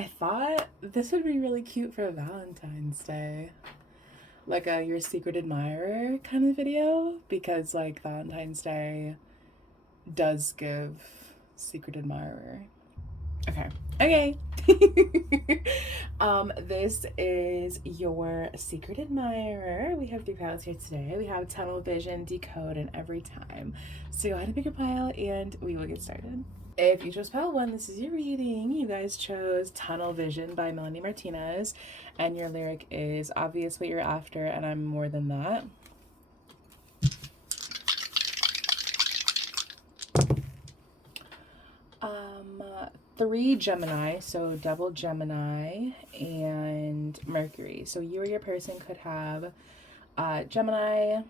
I thought this would be really cute for Valentine's Day. Like a your secret admirer kind of video, because like Valentine's Day does give secret admirer. Okay. Okay. This is your secret admirer. We have 3 piles here today. We have tunnel vision, decode, and every time. So go ahead and pick a pile and we will get started. If you chose pile 1, this is your reading. You guys chose Tunnel Vision by Melanie Martinez, and your lyric is obvious what you're after, and I'm more than that. Three Gemini, so double Gemini and Mercury. So you or your person could have Gemini,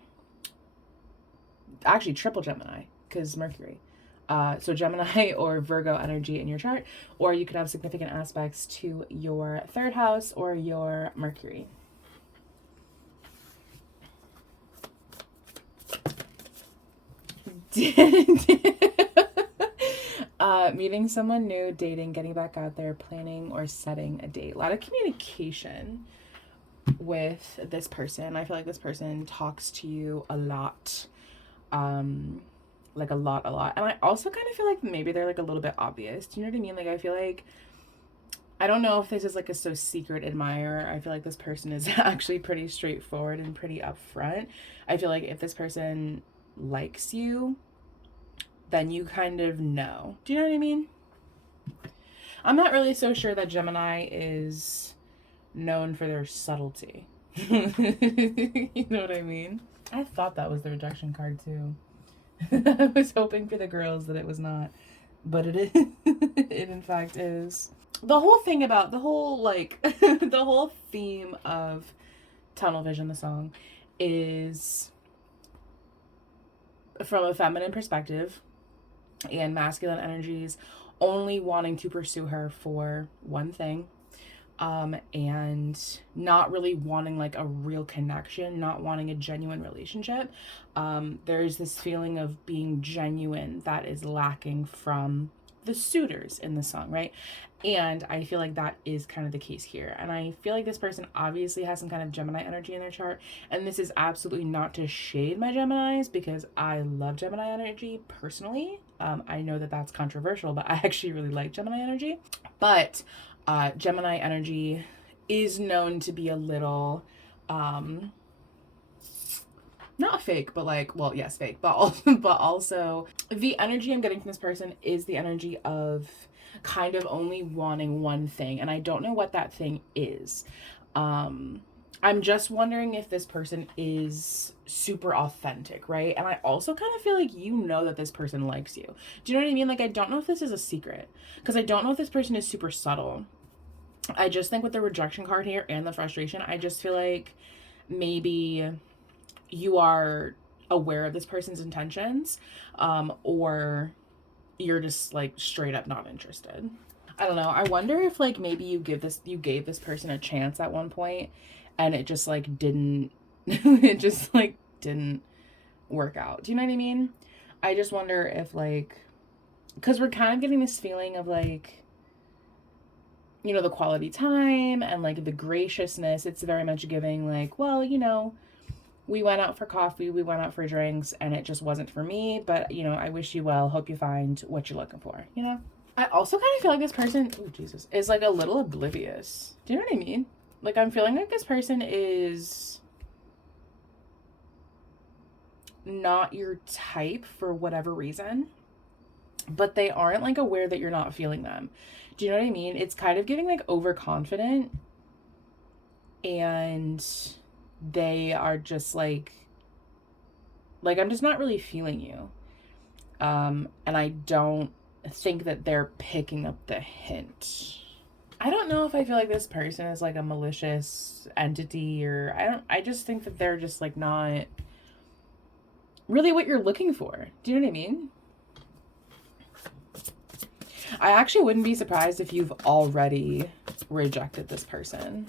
actually triple Gemini, because Mercury. So Gemini or Virgo energy in your chart, or you could have significant aspects to your 3rd house or your Mercury. Meeting someone new, dating, getting back out there, planning or setting a date. A lot of communication with this person. I feel like this person talks to you a lot. Like a lot. And I also kind of feel like maybe they're like a little bit obvious. Do you know what I mean? Like I feel like, I don't know if this is like a so secret admirer. I feel like this person is actually pretty straightforward and pretty upfront. I feel like if this person likes you, then you kind of know. Do you know what I mean? I'm not really so sure that Gemini is known for their subtlety. You know what I mean? I thought that was the rejection card too. I was hoping for the girls that it was not, but it is. It in fact is. The whole thing about the whole like the whole theme of Tunnel Vision, the song, is from a feminine perspective and masculine energies only wanting to pursue her for one thing, and not really wanting like a real connection, not wanting a genuine relationship. There's this feeling of being genuine that is lacking from the suitors in the song, right? And I feel like that is kind of the case here. And I feel like this person obviously has some kind of Gemini energy in their chart. And this is absolutely not to shade my Geminis, because I love Gemini energy personally. I know that that's controversial, but I actually really like Gemini energy. But Gemini energy is known to be a little, not fake, but like, well, yes, fake, but also the energy I'm getting from this person is the energy of kind of only wanting one thing, and I don't know what that thing is. I'm just wondering if this person is super authentic, right? And I also kind of feel like you know that this person likes you. Do you know what I mean? Like, I don't know if this is a secret, because I don't know if this person is super subtle. I just think with the rejection card here and the frustration, I just feel like maybe you are aware of this person's intentions, or you're just like straight up not interested. I don't know. I wonder if like maybe you gave this person a chance at one point and it just like didn't it just like didn't work out. Do you know what I mean? I just wonder if like, because we're kind of getting this feeling of like, you know, the quality time and like the graciousness. It's very much giving like, well, you know, we went out for coffee, we went out for drinks, and it just wasn't for me. But, you know, I wish you well. Hope you find what you're looking for, you know? I also kind of feel like this person, oh, Jesus, is like a little oblivious. Do you know what I mean? Like, I'm feeling like this person is not your type for whatever reason, but they aren't like aware that you're not feeling them. Do you know what I mean? It's kind of giving like overconfident, and they are just like I'm just not really feeling you. And I don't think that they're picking up the hint. I don't know if I feel like this person is like a malicious entity, or I just think that they're just like not really what you're looking for. Do you know what I mean? I actually wouldn't be surprised if you've already rejected this person.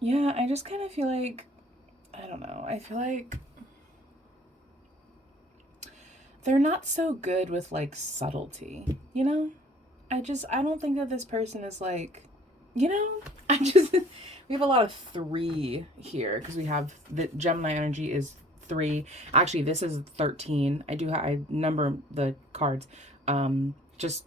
Yeah, I just kind of feel like, I don't know, I feel like they're not so good with like subtlety, you know? I don't think that this person is like, you know, we have a lot of 3 here because we have the Gemini energy is 3. Actually, this is 13. I number the cards, just,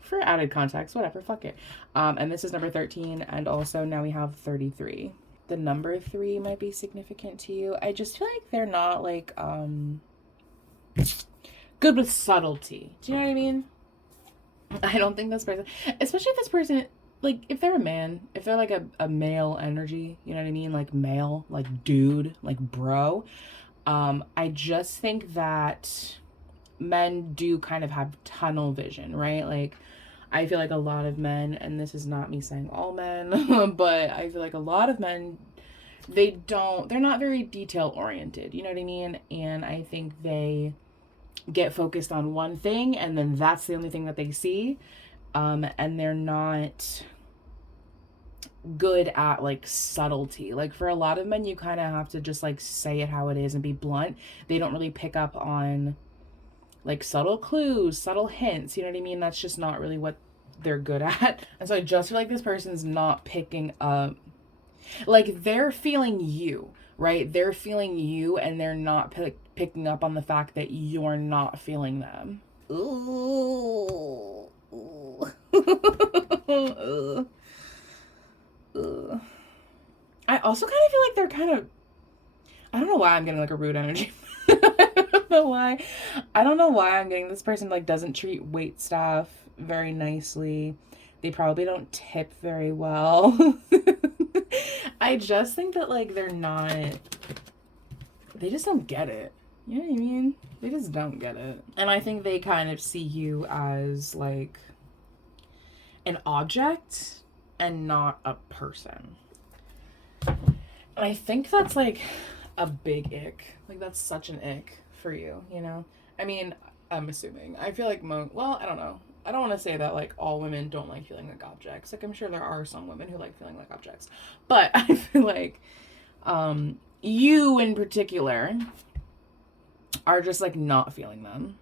for added context, whatever, fuck it. And this is number 13, and also now we have 33. The number 3 might be significant to you. I just feel like they're not like, good with subtlety. Do you know what I mean? I don't think this person, especially if this person, like, if they're a man, if they're like a male energy, you know what I mean? Like male, like dude, like bro. I just think that men do kind of have tunnel vision, right? Like, I feel like a lot of men, and this is not me saying all men, but I feel like a lot of men, they're not very detail oriented, you know what I mean? And I think they get focused on one thing and then that's the only thing that they see. And they're not good at like subtlety. Like for a lot of men, you kind of have to just like say it how it is and be blunt. They don't really pick up on like subtle clues, subtle hints. You know what I mean? That's just not really what they're good at. And so I just feel like this person's not picking up. Like they're feeling you, right? They're feeling you and they're not picking up on the fact that you're not feeling them. Ooh. Ooh. Ugh. I also kind of feel like they're kind of. I don't know why I'm getting like a rude energy. I don't know why. I don't know why I'm getting this person like doesn't treat wait staff very nicely. They probably don't tip very well. I just think that like they're not. They just don't get it. You know what I mean? They just don't get it. And I think they kind of see you as like an object and not a person. And I think that's like a big ick. Like that's such an ick for you, you know? I mean, I'm assuming. I feel like well, I don't know. I don't want to say that like all women don't like feeling like objects. Like I'm sure there are some women who like feeling like objects. But I feel like you in particular are just like not feeling them.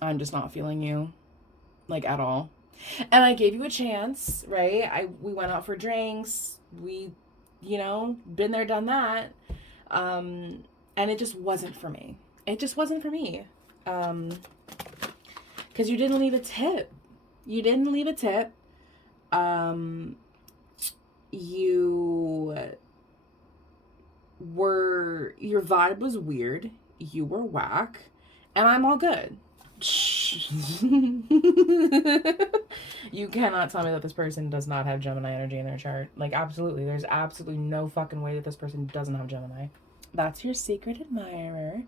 I'm just not feeling you like at all. And I gave you a chance, right? We went out for drinks. We, been there, done that. And it just wasn't for me. It just wasn't for me. Because you didn't leave a tip. You didn't leave a tip. Your vibe was weird. You were whack. And I'm all good. You cannot tell me that this person does not have Gemini energy in their chart. Like, absolutely. There's absolutely no fucking way that this person doesn't have Gemini. That's your secret admirer.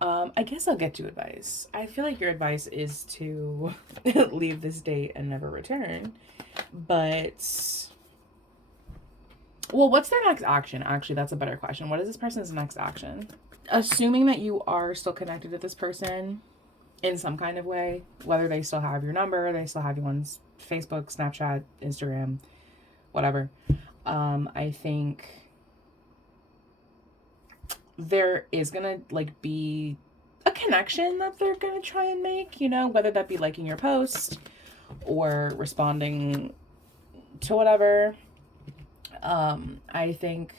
I guess I'll get you advice. I feel like your advice is to leave this date and never return. But, well, what's their next action? Actually, that's a better question. What is this person's next action? Assuming that you are still connected to this person in some kind of way, whether they still have your number, they still have you on Facebook, Snapchat, Instagram, whatever. I think there is gonna like be a connection that they're gonna try and make, whether that be liking your post or responding to whatever. I think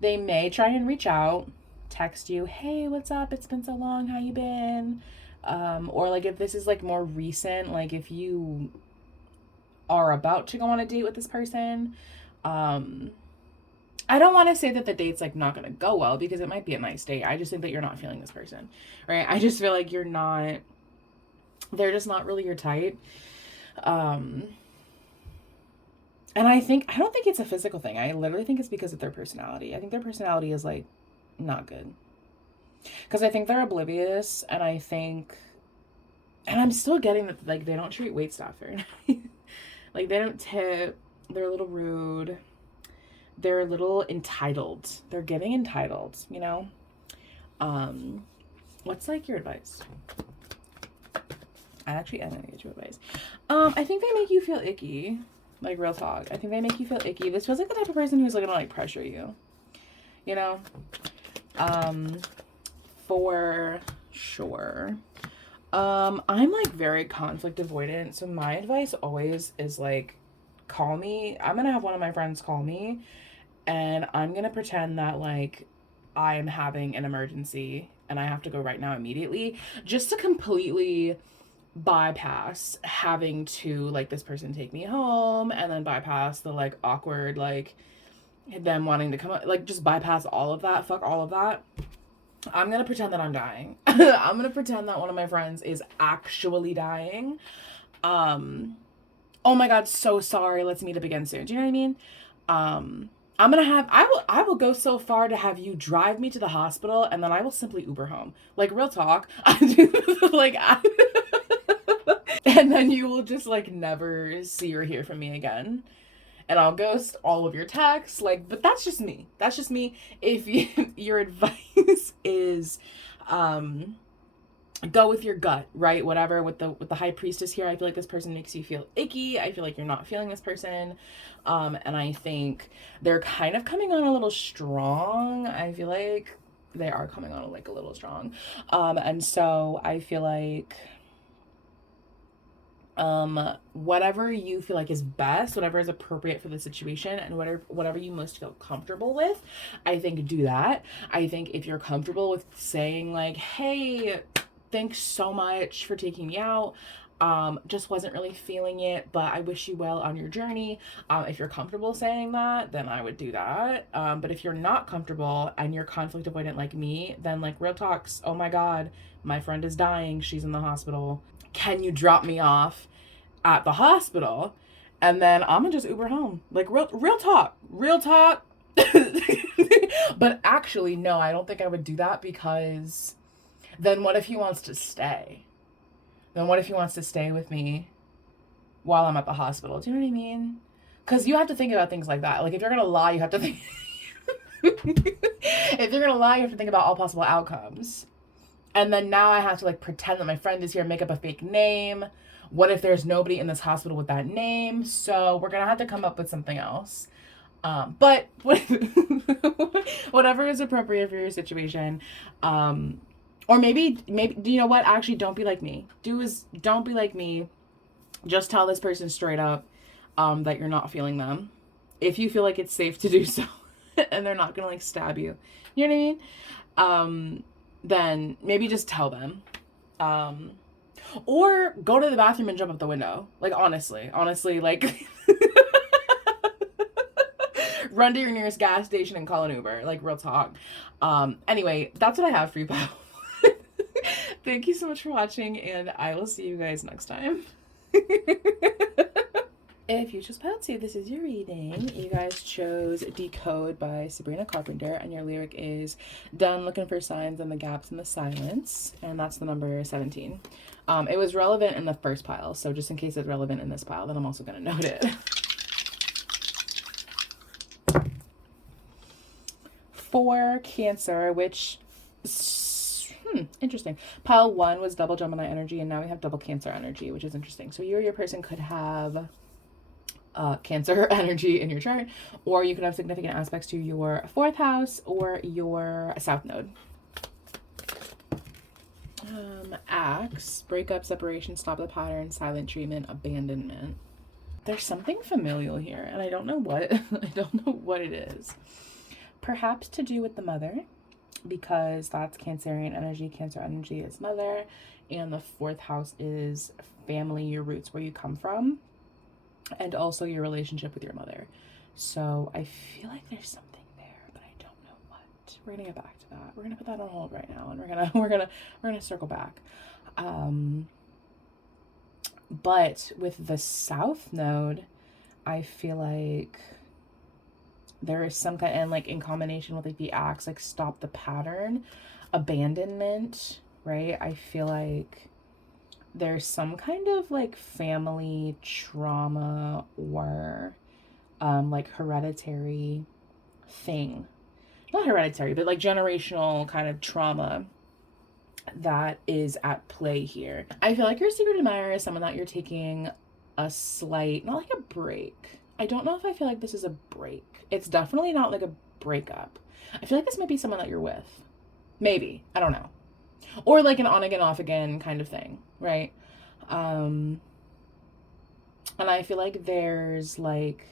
they may try and reach out, text you, hey, what's up? It's been so long. How you been? Or like if this is like more recent, like if you are about to go on a date with this person, I don't want to say that the date's like not going to go well because it might be a nice date. I just think that you're not feeling this person, right? I just feel like they're just not really your type. And I don't think it's a physical thing. I literally think it's because of their personality. I think their personality is like not good. Because I think they're oblivious, and I'm still getting that like they don't treat waitstaff very nice. Like they don't tip. They're a little rude. They're a little entitled. They're giving entitled, What's like your advice? I actually am gonna get you advice. I think they make you feel icky. Like, real talk. I think they make you feel icky. This feels like the type of person who's, like, gonna, like, pressure you. You know? For sure. I'm, like, very conflict avoidant. So my advice always is, like, call me. I'm gonna have one of my friends call me. And I'm gonna pretend that, like, I'm having an emergency and I have to go right now immediately. Just to completely bypass having to, like, this person take me home, and then bypass the, like, awkward, like, them wanting to come up, like, just bypass all of that. Fuck all of that. I'm gonna pretend that I'm dying. I'm gonna pretend that one of my friends is actually dying. Oh my god, so sorry, let's meet up again soon. Do you know what I mean? I'm gonna have, I will go so far to have you drive me to the hospital, and then I will simply Uber home. Like, real talk. Like, and then you will just, like, never see or hear from me again. And I'll ghost all of your texts. Like, but that's just me. That's just me. If your advice is, go with your gut, right? Whatever. With the high priestess here, I feel like this person makes you feel icky. I feel like you're not feeling this person. And I think they're kind of coming on a little strong. I feel like they are coming on, like, a little strong. And so I feel like, whatever you feel like is best, whatever is appropriate for the situation, and whatever you most feel comfortable with, I think do that. I think if you're comfortable with saying, like, hey, thanks so much for taking me out, just wasn't really feeling it, but I wish you well on your journey. If you're comfortable saying that, then I would do that. But if you're not comfortable and you're conflict avoidant like me, then, like, real talks, oh my god, my friend is dying, she's in the hospital, can you drop me off at the hospital? And then I'm gonna just Uber home. Like, real talk. But actually, no, I don't think I would do that, because then what if he wants to stay? Then what if he wants to stay with me while I'm at the hospital? Do you know what I mean? Because you have to think about things like that. Like, if you're gonna lie, you have to think. If you're gonna lie, you have to think about all possible outcomes. And then now I have to, like, pretend that my friend is here, make up a fake name. What if there's nobody in this hospital with that name? So we're gonna have to come up with something else. But whatever is appropriate for your situation. Or maybe, you know what? Actually, don't be like me. Don't be like me. Just tell this person straight up, that you're not feeling them. If you feel like it's safe to do so, and they're not gonna, like, stab you. You know what I mean? Then maybe just tell them. Or go to the bathroom and jump up the window. Like, honestly, like, run to your nearest gas station and call an Uber. Like, real talk. Anyway, that's what I have for you, pal. Thank you so much for watching, and I will see you guys next time. If you chose pile 2, this is your reading. You guys chose Decode by Sabrina Carpenter, and your lyric is done looking for signs in the gaps in the silence, and that's the number 17. It was relevant in the first pile, so just in case it's relevant in this pile, then I'm also going to note it. For Cancer, which, interesting. Pile 1 was double Gemini energy, and now we have double Cancer energy, which is interesting. So you or your person could have Cancer energy in your chart, or you could have significant aspects to your 4th house or your South node. Axe, breakup, separation, stop the pattern, silent treatment, abandonment. There's something familial here, and I don't know what it is. Perhaps to do with the mother, because that's Cancerian energy. Cancer energy is mother, and the 4th house is family, your roots, where you come from, and also your relationship with your mother. So I feel like there's something there, but I don't know what. We're gonna get back to that. We're gonna put that on hold right now, and we're gonna circle back. But with the South node, I feel like there is some kind, and, like, in combination with, like, the axe, like, stop the pattern, abandonment, right? I feel like there's some kind of, like, family trauma or like, hereditary thing. Not hereditary, but, like, generational kind of trauma that is at play here. I feel like your secret admirer is someone that you're taking a slight, not like a break. I don't know if I feel like this is a break. It's definitely not like a breakup. I feel like this might be someone that you're with. Maybe. I don't know. Or like an on again, off again kind of thing, right? And I feel like there's like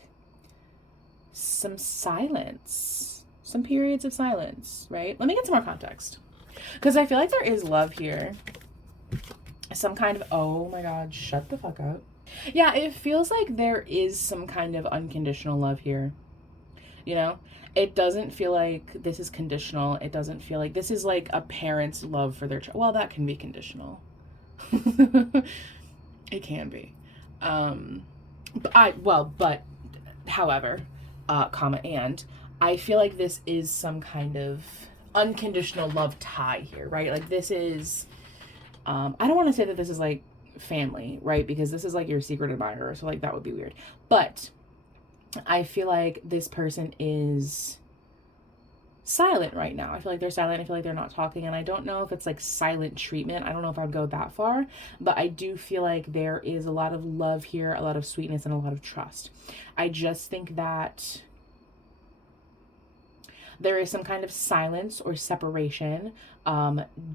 some silence, some periods of silence, right? Let me get some more context. Because I feel like there is love here. Some kind of, oh my God, shut the fuck up. Yeah, it feels like there is some kind of unconditional love here. You know? It doesn't feel like this is conditional. It doesn't feel like this is like a parent's love for their child. Well, that can be conditional. It can be. But however, comma, and I feel like this is some kind of unconditional love tie here, right? Like this is, I don't want to say that this is like family, right? Because this is like your secret admirer. So like that would be weird. But I feel like this person is silent right now. I feel like they're silent. I feel like they're not talking. And I don't know if it's like silent treatment. I don't know if I'd go that far. But I do feel like there is a lot of love here, a lot of sweetness, and a lot of trust. I just think that there is some kind of silence or separation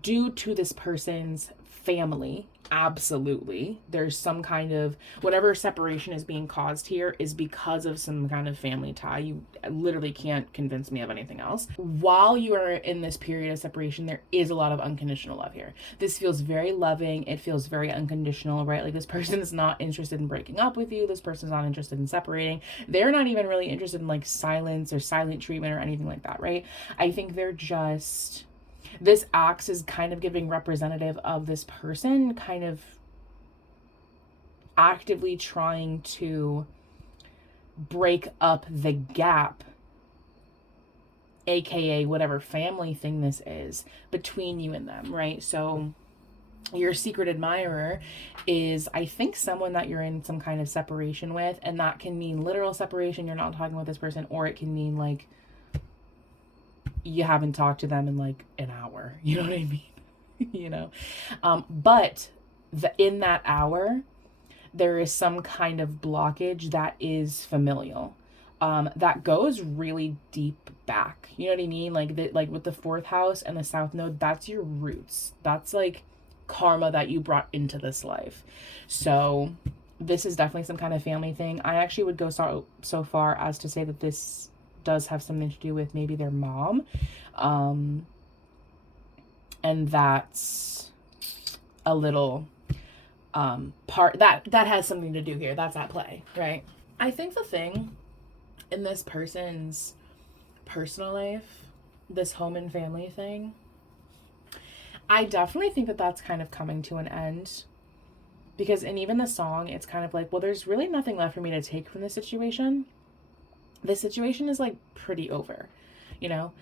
due to this person's family. Absolutely. There's some kind of, whatever separation is being caused here is because of some kind of family tie. You literally can't convince me of anything else. While you are in this period of separation, there is a lot of unconditional love here. This feels very loving. It feels very unconditional, right? Like this person is not interested in breaking up with you. This person's not interested in separating. They're not even really interested in like silence or silent treatment or anything like that, right? I think they're just, this acts is kind of giving representative of this person kind of actively trying to break up the gap, aka whatever family thing this is, between you and them, right? So your secret admirer is, I think, someone that you're in some kind of separation with, and that can mean literal separation, you're not talking with this person, or it can mean like you haven't talked to them in like an hour. You know what I mean? You know? But in that hour, there is some kind of blockage that is familial. That goes really deep back. You know what I mean? Like with the fourth house and the south node, that's your roots. That's like karma that you brought into this life. So this is definitely some kind of family thing. I actually would go so far as to say that this does have something to do with maybe their mom. And that's a little part that has something to do here. That's at play, right? I think the thing in this person's personal life, this home and family thing, I definitely think that that's kind of coming to an end. Because in even the song, it's kind of like, well, there's really nothing left for me to take from this situation. The situation is like pretty over, you know?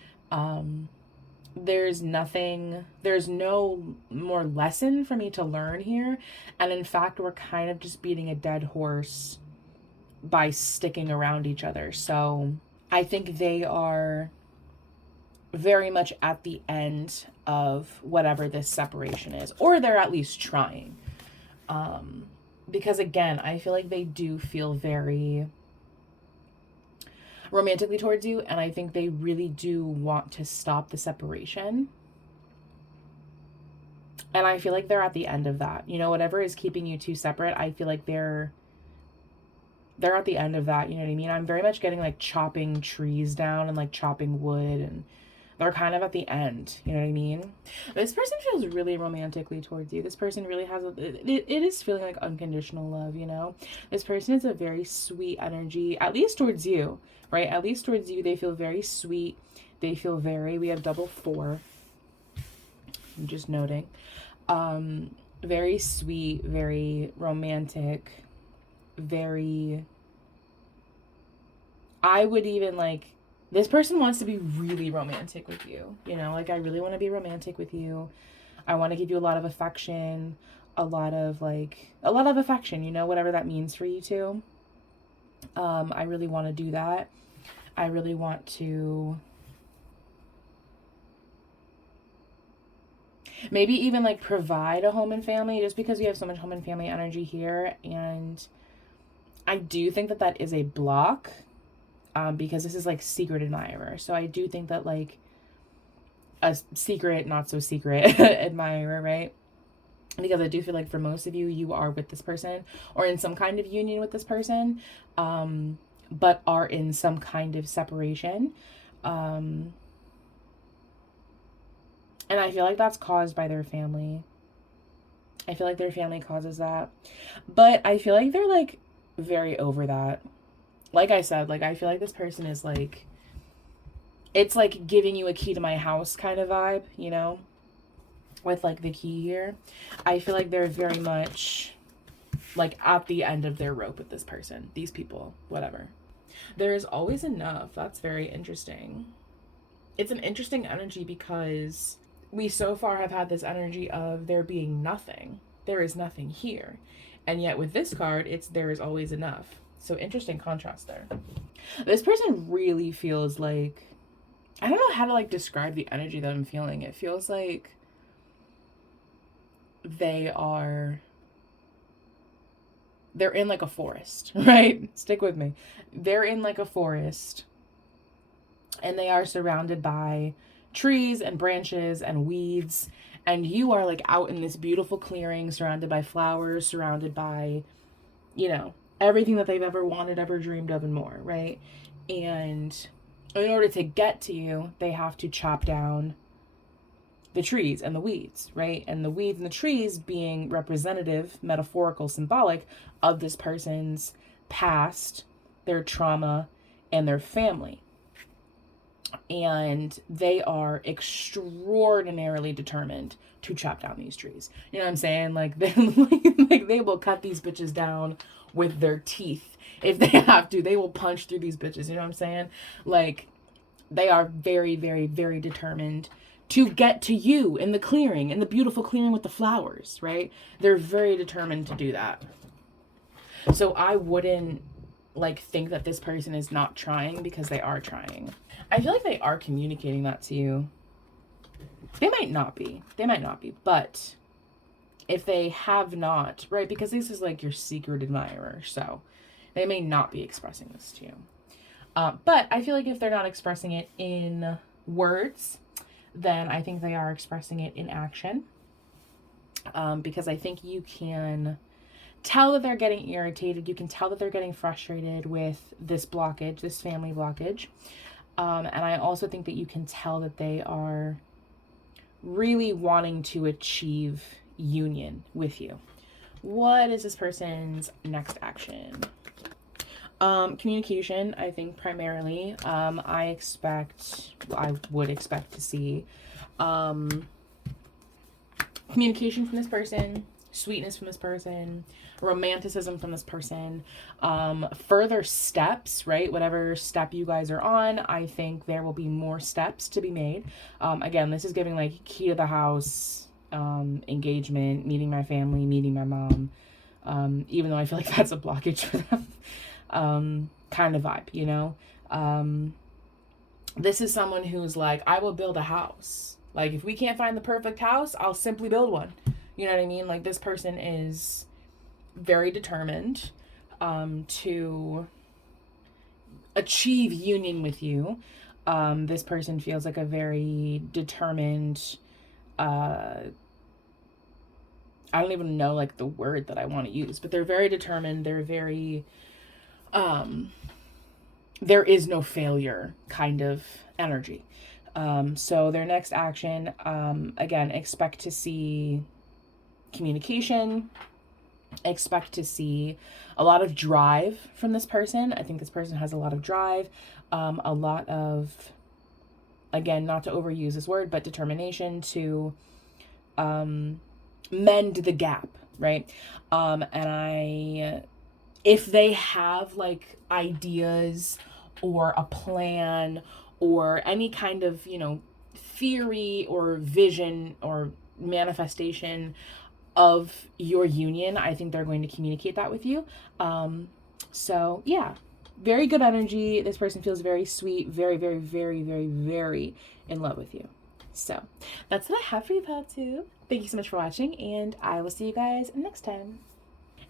There's no more lesson for me to learn here. And in fact, we're kind of just beating a dead horse by sticking around each other. So I think they are very much at the end of whatever this separation is, or they're at least trying. Because again, I feel like they do feel very romantically towards you, and I think they really do want to stop the separation. And I feel like they're at the end of that. You know, whatever is keeping you two separate, I feel like they're at the end of that, you know what I mean? I'm very much getting like chopping trees down and like chopping wood, and they're kind of at the end, you know what I mean? This person feels really romantically towards you. This person really has it is feeling like unconditional love, you know? This person is a very sweet energy, at least towards you, right? At least towards you, they feel very sweet. They feel very, we have double 4. I'm just noting. Very sweet, very romantic, very, I would even like, this person wants to be really romantic with you, you know, like I really want to be romantic with you. I want to give you a lot of affection, a lot of affection, you know, whatever that means for you too. I really want to do that. I really want to maybe even like provide a home and family, just because we have so much home and family energy here. And I do think that that is a block, because this is like secret admirer. So I do think that like a secret, not so secret admirer, right? Because I do feel like for most of you, you are with this person or in some kind of union with this person, but are in some kind of separation. And I feel like that's caused by their family. I feel like their family causes that. But I feel like they're like very over that. Like I said, like I feel like this person is like, it's like giving you a key to my house kind of vibe, you know, with like the key here. I feel like they're very much like at the end of their rope with this person, these people, whatever. There is always enough. That's very interesting. It's an interesting energy because we so far have had this energy of there being nothing. There is nothing here. And yet with this card, it's there is always enough. So interesting contrast there. This person really feels like, I don't know how to like describe the energy that I'm feeling. It feels like they're in like a forest, right? Stick with me. They're in like a forest and they are surrounded by trees and branches and weeds, and you are like out in this beautiful clearing surrounded by flowers, surrounded by, you know, everything that they've ever wanted, ever dreamed of, and more, right? And in order to get to you, they have to chop down the trees and the weeds, right? And the weeds and the trees being representative, metaphorical, symbolic of this person's past, their trauma, and their family. And they are extraordinarily determined to chop down these trees. You know what I'm saying? Like they will cut these bitches down with their teeth if they have to. They will punch through these bitches. You know what I'm saying? Like they are very, very, very determined to get to you in the clearing, in the beautiful clearing with the flowers, right? They're very determined to do that. So I wouldn't like think that this person is not trying, because they are trying. I feel like they are communicating that to you. They might not be. But if they have not, right, because this is like your secret admirer, so they may not be expressing this to you. But I feel like if they're not expressing it in words, then I think they are expressing it in action. Because I think you can tell that they're getting irritated. You can tell that they're getting frustrated with this blockage, this family blockage. And I also think that you can tell that they are really wanting to achieve union with you. What is this person's next action? Communication, I think primarily. I would expect to see communication from this person, sweetness from this person, romanticism from this person, further steps, right? Whatever step you guys are on, I think there will be more steps to be made. Again, this is giving like key to the house, engagement, meeting my family, meeting my mom, even though I feel like that's a blockage for them. Kind of vibe, you know? This is someone who's like, I will build a house. Like, if we can't find the perfect house, I'll simply build one. You know what I mean? Like, this person is very determined to achieve union with you. This person feels like a very determined, I don't even know like the word that I want to use, but they're very determined. They're very, there is no failure kind of energy. So their next action, again, expect to see communication, expect to see a lot of drive from this person. I think this person has a lot of drive, a lot of, again, not to overuse this word, but determination to mend the gap, right? And if they have like ideas or a plan or any kind of, you know, theory or vision or manifestation of your union, I think they're going to communicate that with you. So yeah, very good energy. This person feels very sweet, very, very, very, very, very in love with you. So that's what I have for you, Pal 2. Thank you so much for watching, and I will see you guys next time.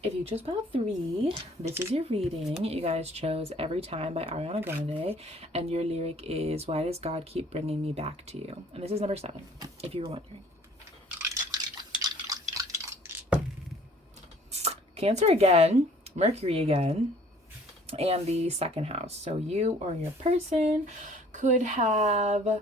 If you chose pile 3, this is your reading. You guys chose Every Time by Ariana Grande, and your lyric is, why does God keep bringing me back to you? And this is number 7, if you were wondering. Cancer again, Mercury again, and the second house. So you or your person could have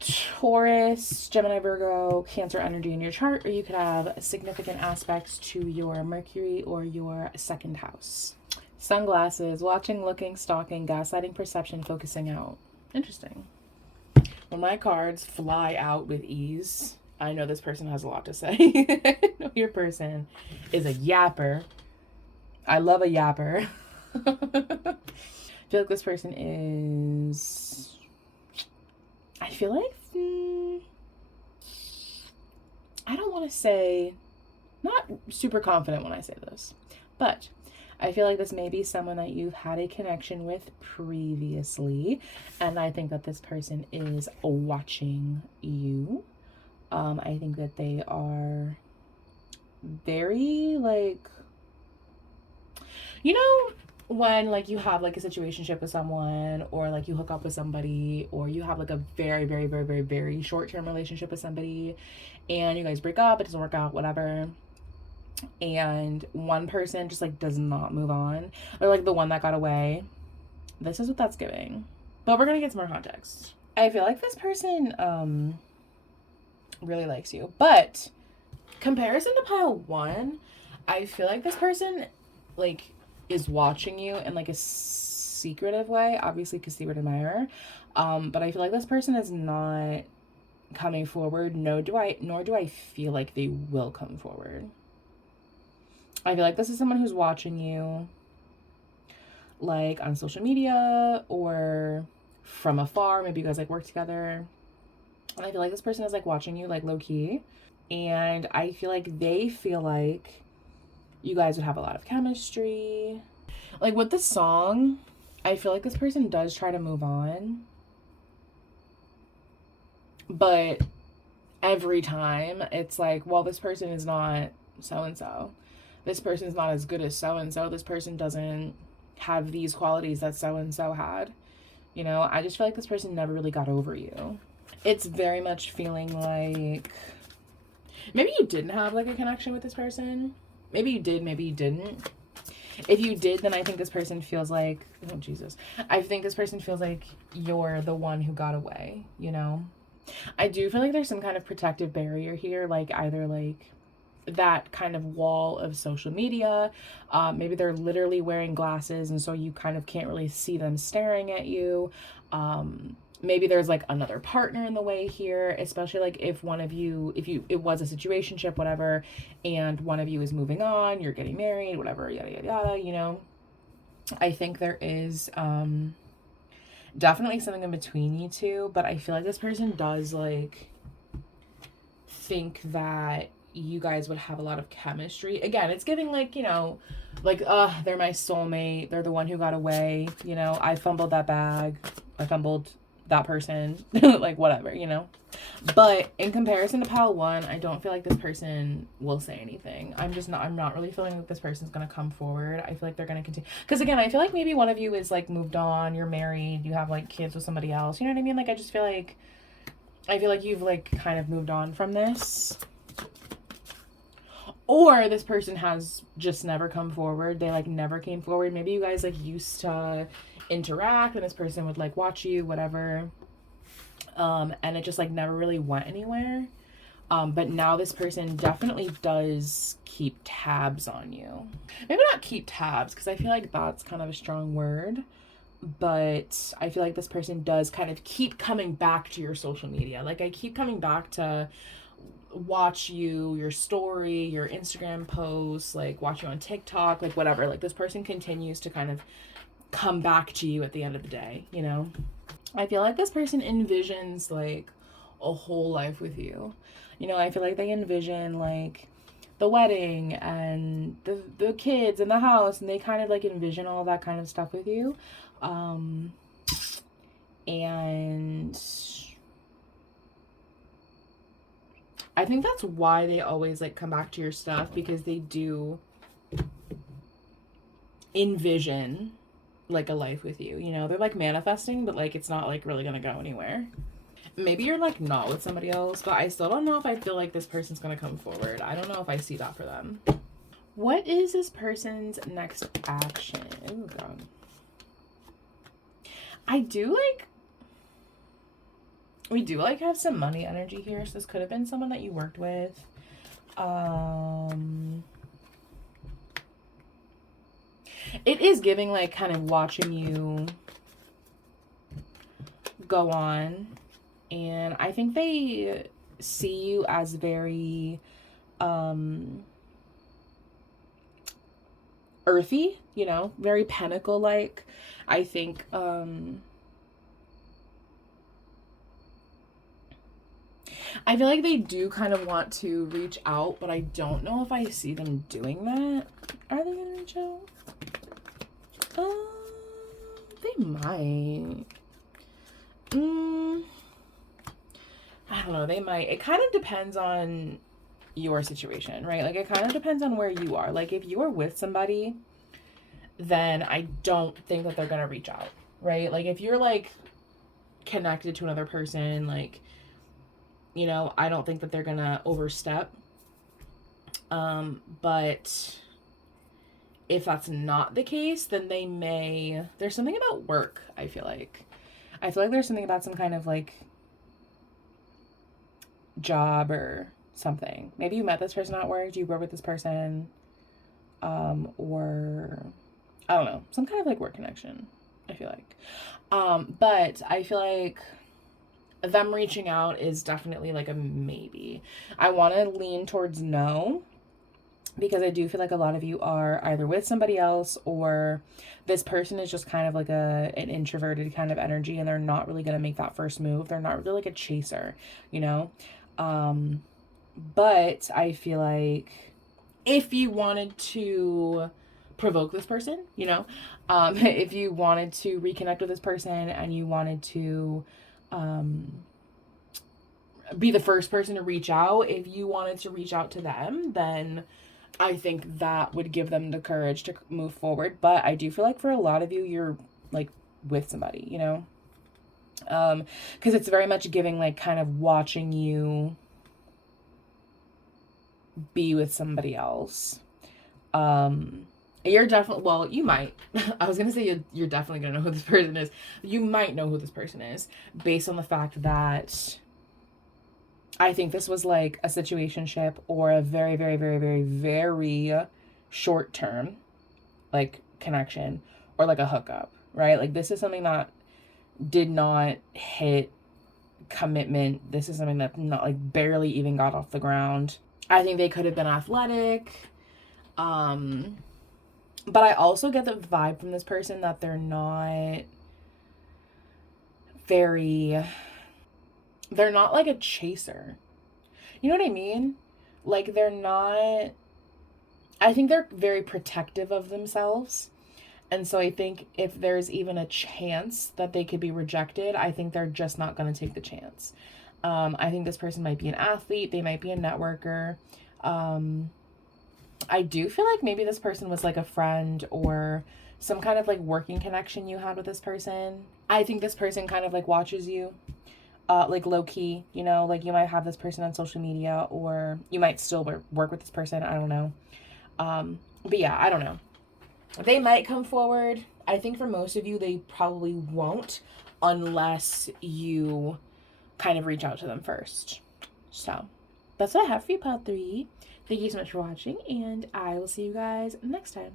Taurus, Gemini, Virgo, Cancer energy in your chart, or you could have significant aspects to your Mercury or your second house. Sunglasses, watching, looking, stalking, gaslighting, perception, focusing out. Interesting. When my cards fly out with ease, I know this person has a lot to say. I know your person is a yapper. I love a yapper. I feel like this person is... I feel like... I don't want to say... Not super confident when I say this. But I feel like this may be someone that you've had a connection with previously. And I think that this person is watching you. I think that they are very, like... You know... when like you have like a situationship with someone, or like you hook up with somebody, or you have like a very, very, very, very, very short-term relationship with somebody, and you guys break up, it doesn't work out, whatever, and one person just like does not move on, or like the one that got away. This is what that's giving. But we're gonna get some more context. I feel like this person really likes you, but comparison to pile 1, I feel like this person like is watching you in like a secretive way, obviously because secret admirer, but I feel like this person is not coming forward, nor do I feel like they will come forward. I feel like this is someone who's watching you like on social media or from afar. Maybe you guys like work together, and I feel like this person is like watching you like low-key, and I feel like they feel like you guys would have a lot of chemistry. Like with the song, I feel like this person does try to move on, but every time it's like, well, this person is not so-and-so. This person's not as good as so-and-so. This person doesn't have these qualities that so-and-so had. You know, I just feel like this person never really got over you. It's very much feeling like maybe you didn't have like a connection with this person. Maybe you did, maybe you didn't. If you did, then I think this person feels like, oh Jesus, I think this person feels like you're the one who got away, you know? I do feel like there's some kind of protective barrier here, like either like that kind of wall of social media. Maybe they're literally wearing glasses, and so you kind of can't really see them staring at you. Maybe there's like another partner in the way here, especially like if one of you, it was a situationship, whatever, and one of you is moving on, you're getting married, whatever, yada, yada, yada, you know. I think there is definitely something in between you two, but I feel like this person does like think that you guys would have a lot of chemistry. Again, it's giving like, you know, like, they're my soulmate, they're the one who got away, you know, I fumbled that bag, I fumbled that person, like whatever, you know. But in comparison to pile 1, I don't feel like this person will say anything. I'm not really feeling like this person's gonna come forward. I feel like they're gonna continue, because again, I feel like maybe one of you is like moved on, you're married, you have like kids with somebody else, you know what I mean? Like I feel like you've like kind of moved on from this, or this person has just never come forward. They like never came forward. Maybe you guys like used to interact, and this person would like watch you, whatever, and it just like never really went anywhere. But now this person definitely does keep tabs on you. Maybe not keep tabs, because I feel like that's kind of a strong word, but I feel like this person does kind of keep coming back to your social media. Like I keep coming back to watch you, your story, your Instagram posts, like watch you on TikTok, like whatever. Like this person continues to kind of come back to you at the end of the day, you know? I feel like this person envisions like a whole life with you. You know, I feel like they envision like the wedding and the kids and the house, and they kind of like envision all that kind of stuff with you. And I think that's why they always like come back to your stuff, because they do envision like a life with you. You know, they're like manifesting, but like it's not like really gonna go anywhere. Maybe you're like not with somebody else, but I still don't know if I feel like this person's gonna come forward. I don't know if I see that for them. What is this person's next action? Oh god. I do like, we do like have some money energy here, so this could have been someone that you worked with. It is giving like kind of watching you go on, and I think they see you as very earthy, you know, very pinnacle like. I think I feel like they do kind of want to reach out, but I don't know if I see them doing that. Are they gonna reach out? They might. I don't know, they might. It kind of depends on your situation, right? Like, it kind of depends on where you are. Like, if you are with somebody, then I don't think that they're gonna reach out, right? Like, if you're like connected to another person, like, you know, I don't think that they're gonna overstep. But if that's not the case, then they may. There's something about work, I feel like. I feel like there's something about some kind of like job or something. Maybe you met this person at work, you work with this person, or I don't know, some kind of like work connection, I feel like. But I feel like them reaching out is definitely like a maybe. I want to lean towards no, because I do feel like a lot of you are either with somebody else, or this person is just kind of like an introverted kind of energy, and they're not really going to make that first move. They're not really like a chaser, you know? But I feel like if you wanted to provoke this person, you know, if you wanted to reconnect with this person and you wanted to be the first person to reach out, if you wanted to reach out to them, then I think that would give them the courage to move forward. But I do feel like for a lot of you, you're like with somebody, you know, because it's very much giving like kind of watching you be with somebody else. You're definitely, well, you might. I was gonna say you're definitely gonna know who this person is. You might know who this person is based on the fact that I think this was like a situationship or a very, very, very, very, very short term like connection, or like a hookup, right? Like, this is something that did not hit commitment. This is something that not like barely even got off the ground. I think they could have been athletic. But I also get the vibe from this person that they're not very, they're not like a chaser. You know what I mean? Like, they're not, I think they're very protective of themselves. And so I think if there's even a chance that they could be rejected, I think they're just not going to take the chance. I think this person might be an athlete. They might be a networker. I do feel like maybe this person was like a friend or some kind of like working connection you had with this person. I think this person kind of like watches you, like low key, you know, like you might have this person on social media, or you might still work with this person. I don't know. But yeah, I don't know. They might come forward. I think for most of you, they probably won't unless you kind of reach out to them first. So that's what I have for you, part 3. Thank you so much for watching, and I will see you guys next time.